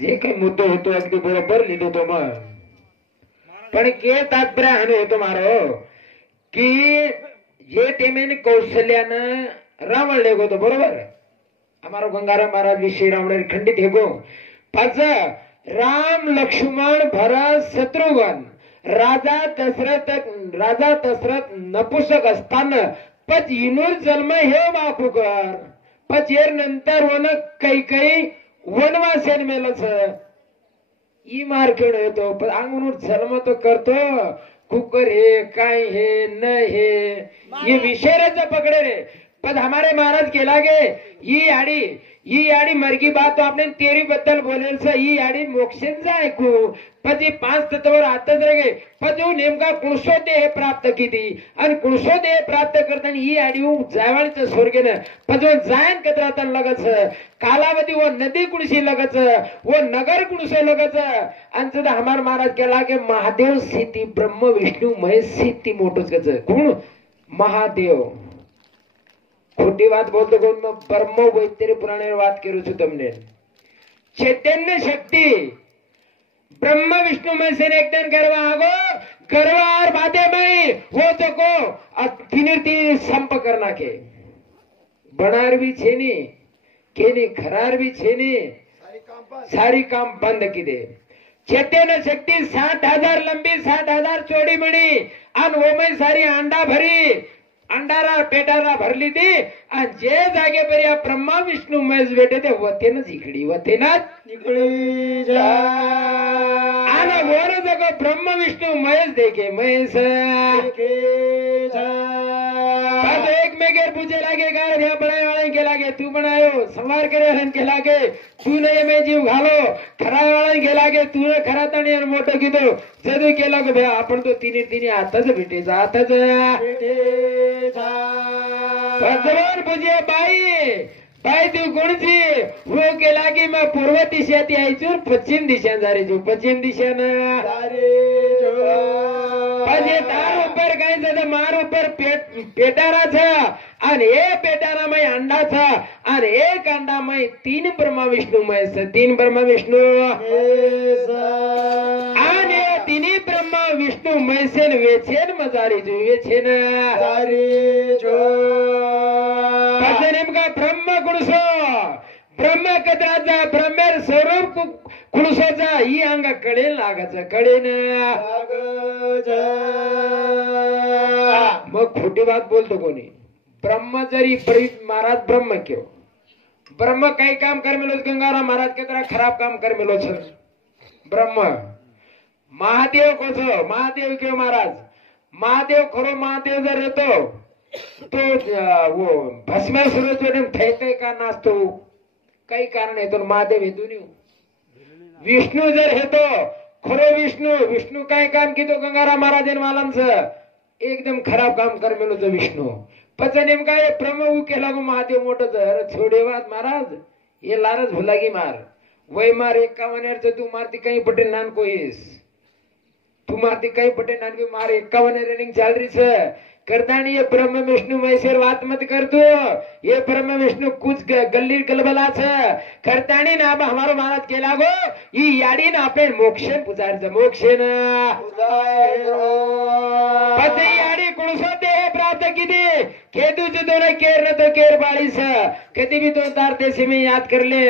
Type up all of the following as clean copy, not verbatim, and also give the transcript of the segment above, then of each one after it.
जे काही मुद्दो होतो अगदी बरोबर लिहितो तो मग पण के तात्पर्य हानो होतो मारो की जे टेमेन कौशल्यानं रावण लेगो तो बरोबर हमारो गंगाराम महाराज विषय रावण खंडित हेगो पाच राम लक्ष्मण भरत शत्रुघ्न राजा दशरथ नपुसक असताना पच इनूर जन्म हे बापूकर पच येर नंतर वन काही वनवासेन मेलच ई मार खेळ येतो पण अंगणूर जन्म तो करतो कुकर हे काय हे न हे ये विषयच पकड़े रे पर हमारे महाराज के लागे ई आड़ी मरगी बात तो आपने तेरी बद्दल बोले से ई आड़ी मोक्षेन जाए को पजी पांच तत्वर आतच रहे पजू नेमका कुळसो देह प्राप्त कीती आणि कुळसो देह प्राप्त करताना ई आड़ी जावाळीचं स्वर्गेन पजो जायन कतरातन लगच कालावधी वो नदी कुळशी लगच वो नगर कुळसो लगच आणि सुद्धा हमार महाराज केला के महादेव सीती ब्रह्म विष्णु महेश सीती मोठोच गच कोण महादेव खोटी बात बोलतो कोण मग ब्रह्म वैतरी पुराणे बात करू छु तुमने चैतन्य शक्ति ब्रह्म विष्णु में से एकदम गर्व आगो गर्व और बातें में वो तो को तीन संप करना के बनार भी छेनी केनी खरार भी छेनी सारी काम बंद की दे चैतन्य शक्ति 60,000 लंबी 60,000 चौड़ी बनी और वो में सारी अंडा भरी अंडारा पेटारा भरली ती आणि जे जागे पर या ब्रह्मा विष्णू महेश भेटे ते वतेनच इकडी वतेनच इकडी जा आणि वर जगो ब्रह्म विष्णू महेश देखे महेश देखे जा बस एक में गेर पूछे लागे गार या बनाए वाले के लागे तू बनायो संवार करे हन के लागे तू ने में जीव घालो खराय वाले के लागे तू ने खरा तणी आणि मोठो कीधो जदू केला गो भया आपण तो तिनी आताच भेटे जा आताच भेटे जा भगवान पूजे बाई तू कोणची वो के लागी मैं पूर्व दिशेती आईचू पश्चिम दिशेन जारे जो पश्चिम दिशेन जारे जो पाजे तार ऊपर काय जदा मार ऊपर पेटारा छ आणि ए पेटारा मै अंडा छ आणि एक अंडा मै तीन ब्रह्मा विष्णु महेश तीन ब्रह्मा विष्णु आणि तिनी ब्रह्मा विष्णु महेशन वेचेन मजारी जो वेचेन जारी जो नेमका ब्रह्म कुणसो ब्रह्म कदराचा ब्रह्मेर स्वरूप कुणसोचा ही अंग कळेल लागायचं कळेन मग खोटी बात बोलतो कोणी ब्रह्म जरी महाराज ब्रह्म क्यों ब्रह्म काही काम कर मिलो गंगाराम महाराज के तरह खराब काम कर मिलो सर ब्रह्म महादेव कसो महादेव क्यों महाराज महादेव खरो महादेव जर येतो तो वो भस्म सूरज थे काही कारण असतो काही कारण येतो महादेव हेतू नाही विष्णू जर हेतो खरो विष्णू काय काम कीधो गंगाराम महाराजन वालांचं एकदम खराब काम कर मेलो तो विष्णू पच नेमका ये ब्रह्म केला गो महादेव मोठो जर छोडे वाद महाराज ये लारच भुलागी मार वय मार 51 तू मारती काही पटे नान कोईस तू मारती काही पटे नान भी मार 51 रनिंग चल रही है करदानी ये ब्रह्म विष्णु महेश्वर बात मत कर दो ये ब्रह्म विष्णु कुछ गल्ली गलबला छ करतानी ना अब हमारो महाराज के लागो ये याडी ना आपने मोक्षन पुजार मोक्षन पते याडी कुणसो देह प्राप्त कीदी केदू जुदो न केर न तो केर बाळी छ कधी भी तो तार देश में याद कर ले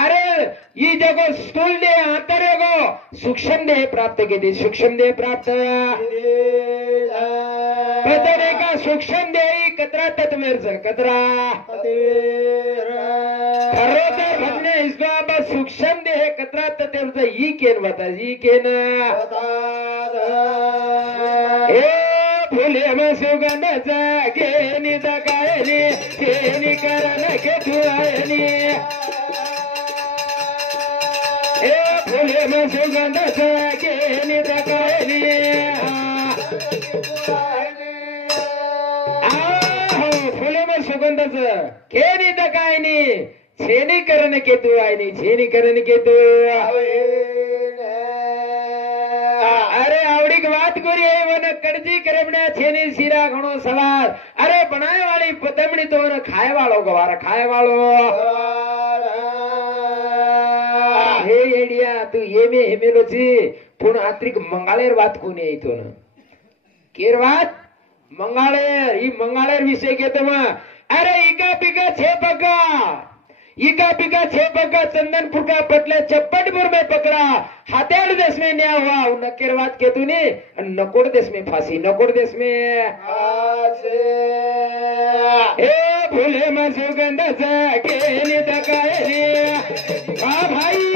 अरे ये जगो स्थूल देह आंतर गो सूक्ष्म देह प्राप्त कीदी सूक्ष्म देह प्राप्त पतने का सूक्ष्म देही कतरा तत्वेर कतरा खरोतर भजने इसको अब सूक्ष्म देह कतरा तत्वेर ही केन बता ही केन ए फुले में सुगंध जागे नि दगायनी केनी करन के धुआयनी ए फुले में सुगंध जागे नि दगायनी सुगंधच केनी काय नी छेनी करण केतू आहे नी छेनी करण केतू अरे आवड़ी बात करी है वन कड़जी करबण्या छेनी सीरा घणो सवार अरे बनाए वाली पदमणी तो न खाए वालो गवार खाए वालो हे या तू एमे हेमेलोची पण आत्रिक मंगाळेर वात कोणी येतो ना केर वात मंगाळेर ही मंगाळेर विषय घेतो मग अरे इका पिका छे पका इका पिका छे पका चंदनपुर का पटले चप्पटपुर में पकड़ा हथेड़ देश में न्या हुआ नकेर बात के तूने नकोड़ देश में फांसी नकोड़ देश में ए भूले में सुगंध के निदकाए वाह भाई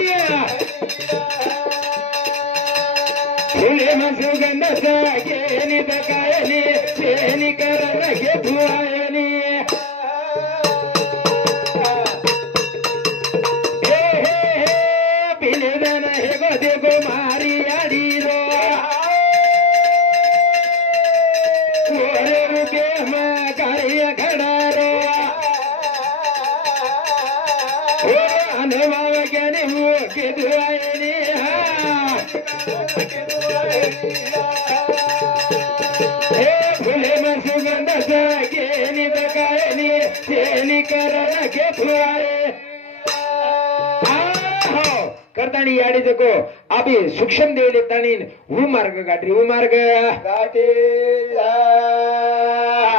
भूले में सुगंध के निदकाए ने कर के धुआए देखो मारी आड़ी रो रुके मैं गाड़िया खड़ा रो अनुभव के नहीं वो के दुआए फूले में सुगंध के निकाय कर के धुआए करतानी याडी देखो अभी सूक्ष्म देव लेतानी वो मार्ग गाठी वो मार्ग गाठी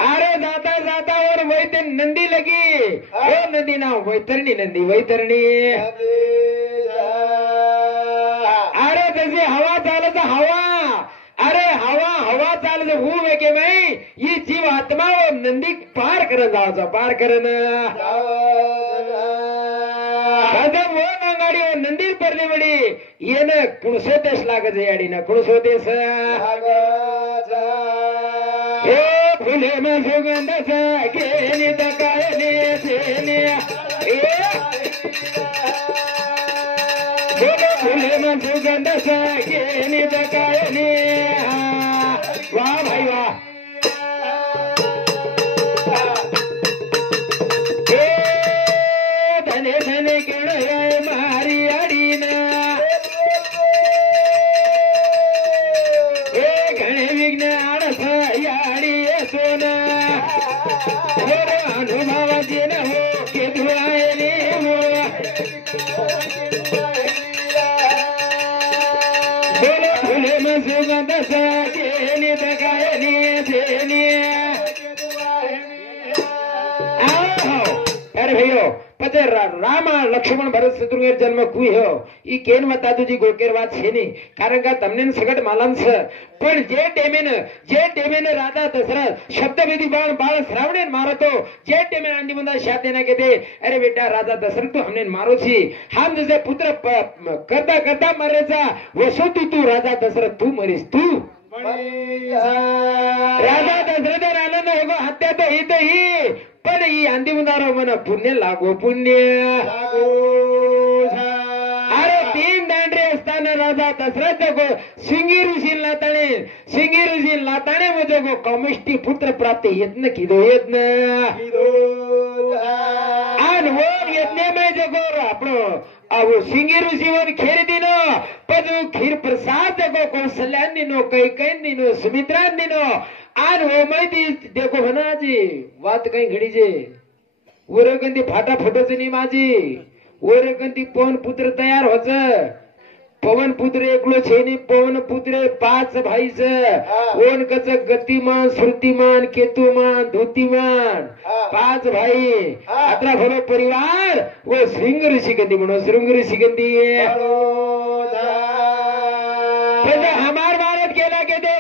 अरे जाता जाता और वैते नंदी लगी वो नदी ना वैतरणी नंदी वैतरणी अरे जैसे हवा चालत हवा अरे हवा हवा चालत वो वेके मैं ये जीव आत्मा वो नंदी पार करन जावचा पार करन वो गाड़ी वो नंदी परली बड़ी ये न कुणसो देश लागे याडी न कुणसो देश ए फूले में सुगंध के निदकाए ने ए फूले में सुगंध के निदकाए ने वाह भाई वाह धने धने गिण मारी आड़ी ना घणे विघ्न आड़स याड़ी सोना अनुभव जिन हो के धुआए ने बोलो फूले में सुगंध के निदकाए अरे भैया पते राम लक्ष्मण भरत शत्रुघ्न जन्म कुई हो ई केन मता तुझी गोकेर વાત છે ની કારણ કે તમને સગટ માલમ છે પણ જે ટેમેને રાજા દશરથ શબ્દવેદી बाण बाण श्रावणे मारो तो जे टेमे आंधी बंदा शाद देना कहते अरे बेटा राजा दशरथ तो हमने मारो छी हम जैसे पुत्र करता करता मरेचा वसो तू राजा दशरथ तू मरीस तू राजा दशरथ आनंद होगो हत्या तो ही पण ही आंधी मुदारो मन पुण्य लागो पुण्य अरे तीन दांडरे असताना राजा दशरथ को सिंगी ऋषी लाताने मुझे को कौमिष्टी पुत्र प्राप्त यत्न किदो यत्न आन वो यत्न में जगो आपणो अब सिंगी ऋषि वर खेर दिनो पदु खीर प्रसाद जगो कौशल्यान दिनो कैकेयन दिनो सुमित्रान दिनो आन वो माहिती देखो म्हणा जी वात काही घडी जे ओरगंती फाटा फुटच नाही माझी ओरगंती पवन पुत्र तयार होच पवन पुत्र एकलो छेनी पवन पुत्र पाच भाईच ओन कच गतिमान श्रुतिमान केतुमान धुतिमान पाच भाई अतरा भरो परिवार वो श्रृंग ऋषि गंदी म्हणो श्रृंग ऋषि गंदी हमार भारत केला के दे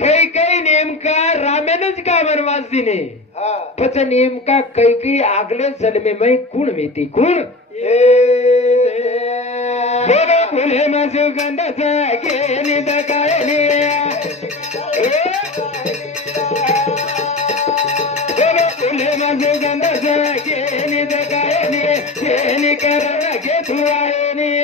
कैकई नेमका रामेनच का वनवास दिने पच नेमका कैकई आगले जन्मे में कुण वेती कुण बोलो फुले में सुगंध के निदकाए ने बोलो फुले में सुगंध के निदकाए ने कर के धुआए ने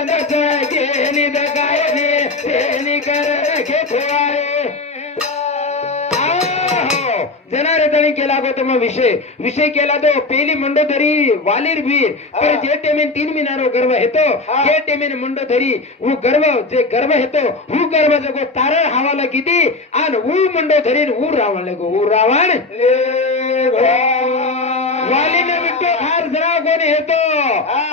सुगंधच घेणी दगायने घेणी कर घेतोय जनारे केला गो तो विषय केला तो पेली मंडोधरी वालीर वीर पर जे टेमेन 3 मीनारो गर्व हेतो जे टेमेन मंडोधरी वो गर्व जे गर्व हेतो वो गर्व जगो तारण हावाला किती आन वो मंडोधरी वो रावण लगो वो रावण वालीने बिट्टो हार जरा कोणी हेतो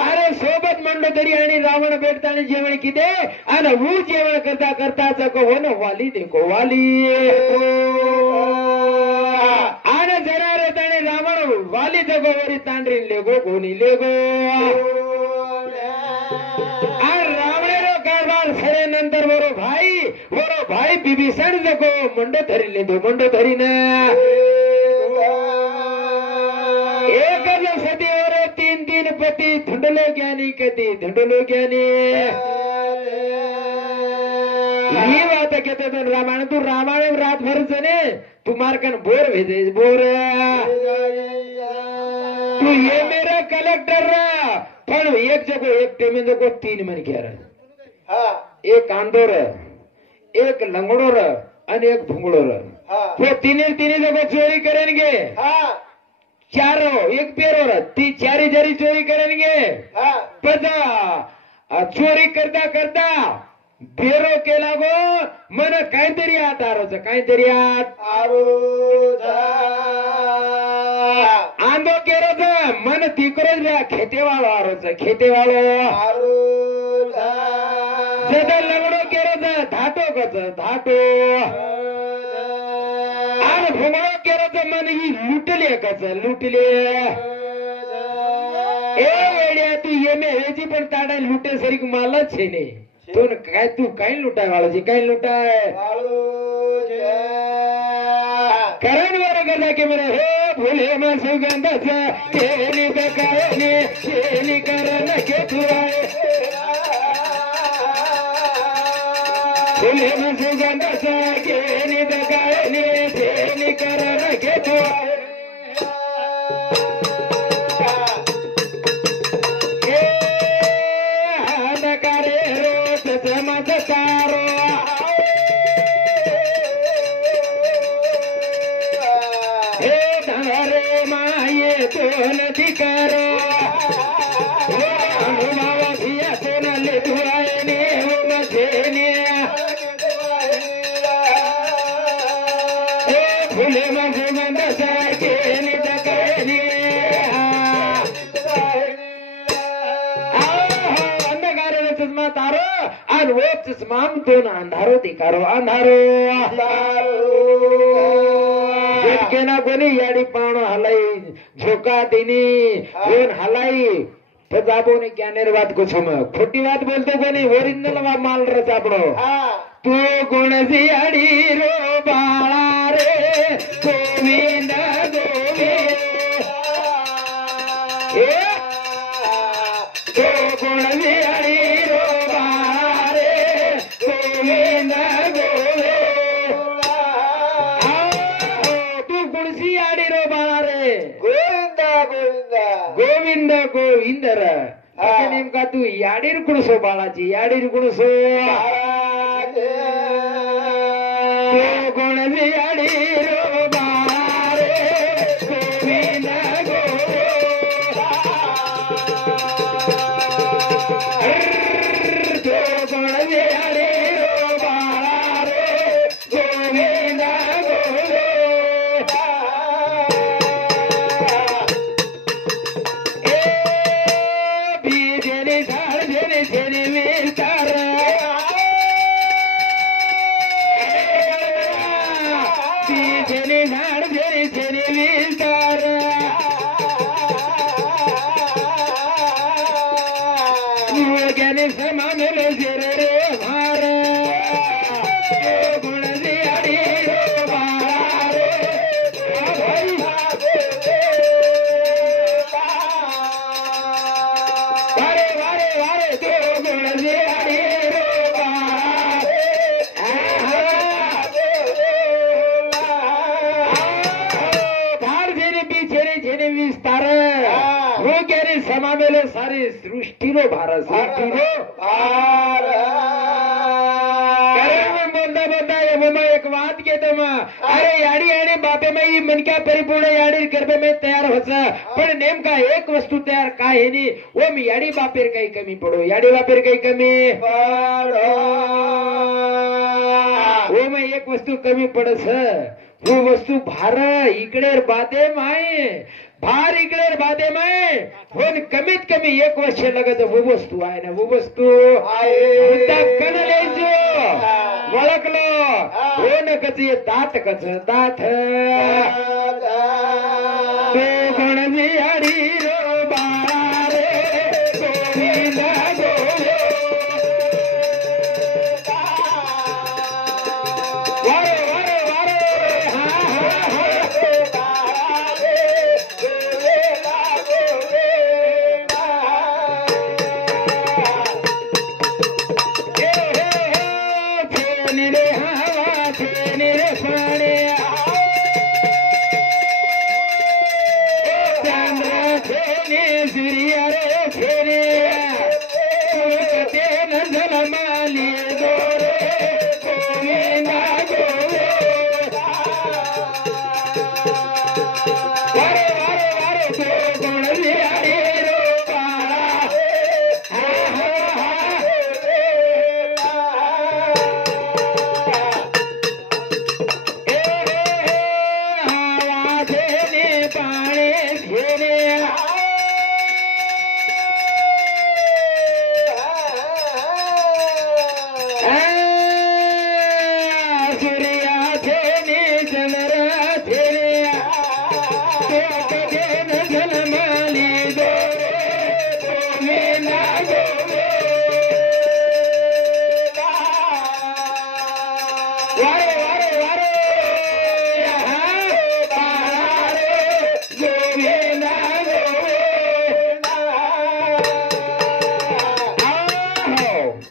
अरे सोबत मंडोधरी आणि रावण भेटताना जेवण किती आन वो जेवण करता करता जगो हो न वाली देखो वाली आने जरा रेताने रावण वाली जगो वरी तांडरी लेगो कोणी लेगो रावणेरो कारभार सरे नंतर वरो भाई बिभीषण जगो मंडो धरी लेदो मंडो धरी न एक सती वरे 3 पती धुंडलो ज्ञानी कधी धुंडलो ज्ञानी ही बात कहते तो रामायण तू रामायण रात भर जने तू मारकन बोर भेजे बोर तू ये मेरा कलेक्टर पण एक जगो एक टेमी जगो 3 मन घ्या एक आंदोर एक लंगडोर आणि एक भुंगडोर वो तीन जगो चोरी करेंगे चारो एक पेरोर ती चारी जरी चोरी करेंगे पदा चोरी करता करता बेरो केला गो मन काहीतरी आत आरोच काहीतरी आत आंदो केरोच मन तिकरोच खेतेवाळो आरोच खेतेवाळो जदा लंगडो केरोच धाटो कच धाटो आणि भुंगळो केरोच मन ही लुटले कच लुटले ए वेड्या तू येमे हेची पण ताडा लुटे सरीक मालच छे ने तू काय तू काय लुटाय वाळजी काय लुटाय करण वर गदा के मेरे हे भोले मन सुगंधच केली दकायने केली करण के तुराय भोले मन सुगंधच केली दकायने केली करण के तुराय माम दोन अंधारो दिकारो अंधारो झटके ना कोणी याडी पाणो हलाई झोका देनी कोण हलाई तो जाबो ने ज्ञानेर बात को छम खोटी बात बोलतो कोणी ओरिजिनल माल रच आपणो तू कोणसी याडी रो बाळा रे गोविंद गोविंद तो कोणसी याडी रो गोविंद गोविंदर नेमका तू याडीर कुणसो बाळाची याडीर कुणसो कोणसी याडीर बाळा रे गोविंद कोणसी याडीर बाळा रे गोविंद मामेले सारी सृष्टीरो भार सृष्टीरो भार बोलता बोलता ये एक बात कहतो अरे याडी आणि बापे माई मनक्या परिपूर्ण याडी गर्भ में तयार होच पण नेमका एक वस्तू तयार काय हे नी ओम याडी बापेर काही कमी पडो याडी बापेर काही कमी पडो ओम एक वस्तू कमी पडस वो वस्तू भार इकडे बादे माय भार इकडे बादे माय होन कमीत कमी एक वर्ष लगत वो वस्तू आहे ना वो वस्तू आहे कणलेजो ओळखलो हो न कच दात कच दात तो गणजी हरी रो बाळा रे गोविंदा गोविंदा वारे वारे वारे हा हा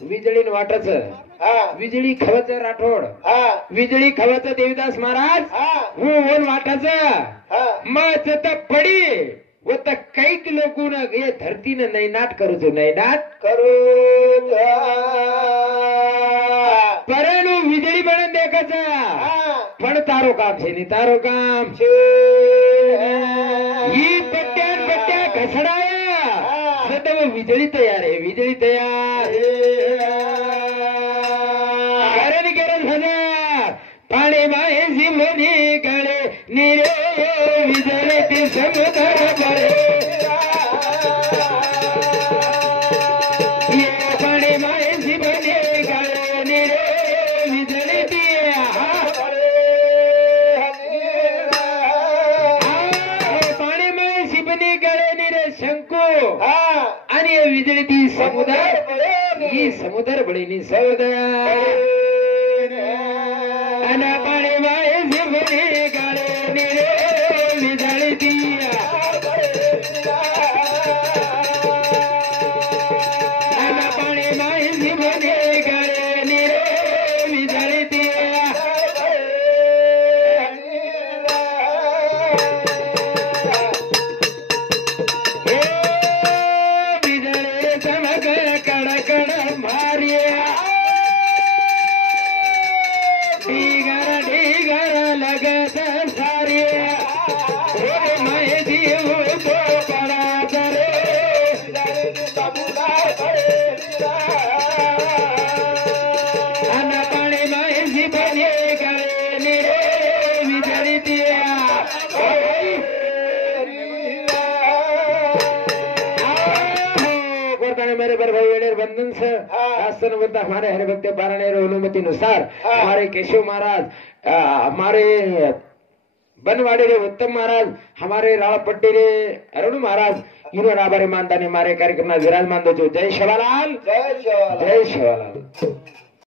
विजळीन वाटच विजळी खवच राठोड विजळी खवच देवीदास महाराज वन वाटाच मग पडी व कैक लोक ये धरती ने नहीं नाट करू नहीं नाट करू परनु विजळी म्हणून देखाचा पण तारो काम छे नी तारो काम छे ही पट्ट्या घसडाया सदव विजळी तयार आहे विजळी तयार पाणी माये जिमनी गळे निरे विजळे ते समुद्र बळे ये पाणी माये जिमनी गळे निरे विजळे ते पाणी माये जिमनी गळे निरे शंकू आणि विजळे ती समुद्र ही समुद्र बळीनी समुद्र पाणी माये जिमनी गळे निरे विजळे ती पाणी माये जिमनी गळे निरे विजळे ती विजळे चमक कडकड मारिया ढीगर लगत सारी मैं जीव तो पड़ा करे अन पानी मैं जीवने गले निरे विजड़ी दिया मेरे बर भाई वेड़ेर बंधन से आसन बता हमारे हरे भक्त बाराने अनुमति अनुसार हमारे केशव महाराज हमारे बनवाड़ी रे उत्तम महाराज हमारे राळपट्टी रे अरुण महाराज इन्होंने आभारी मानता ने हमारे कार्यक्रम में विराजमान दो जय शिवालाल जय शिवालाल जय शिवालाल।